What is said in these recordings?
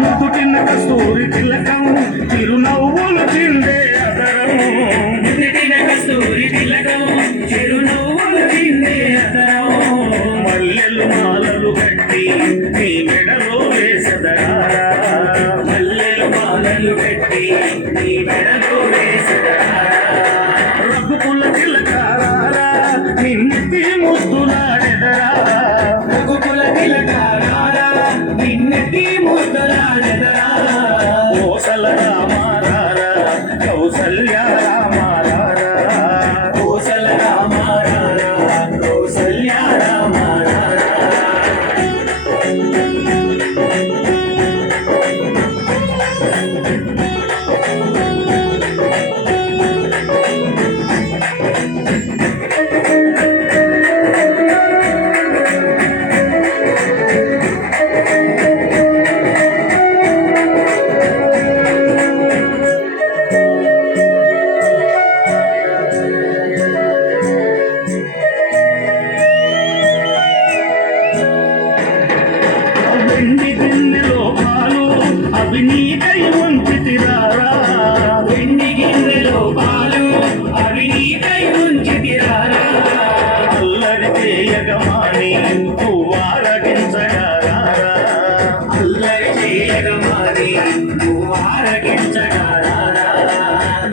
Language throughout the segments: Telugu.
ముద్దుటిన్న కస్తూరి తిలకం చిరునవ్వులు చిందే మల్లెలు కట్టి నీ మెడలో వేసదరారా మల్లెలు పాలలు కట్టి నీ మెడలో వేసదరా. రఘుకుల తిలకారా నిన్నెత్తి ముద్దులాడెదరా. రఘుకుల తిలకారా నిన్నటి ముద్దులాడెదరా. కోసల రామా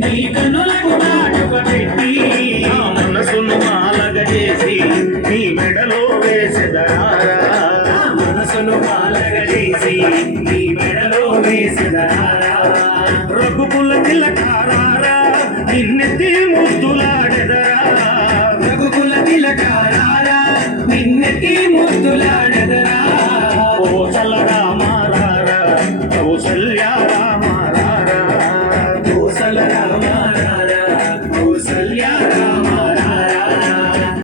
నీ కనులకు నాటుక పెట్టి నా మనసును మాలగ చేసి నీ మెడలో వేసెదరారా నా మనసును నీ మెడలో వేసిదరా. రఘుకుల తిలకారారా నిన్నెత్తి ముద్దులాడెదరా.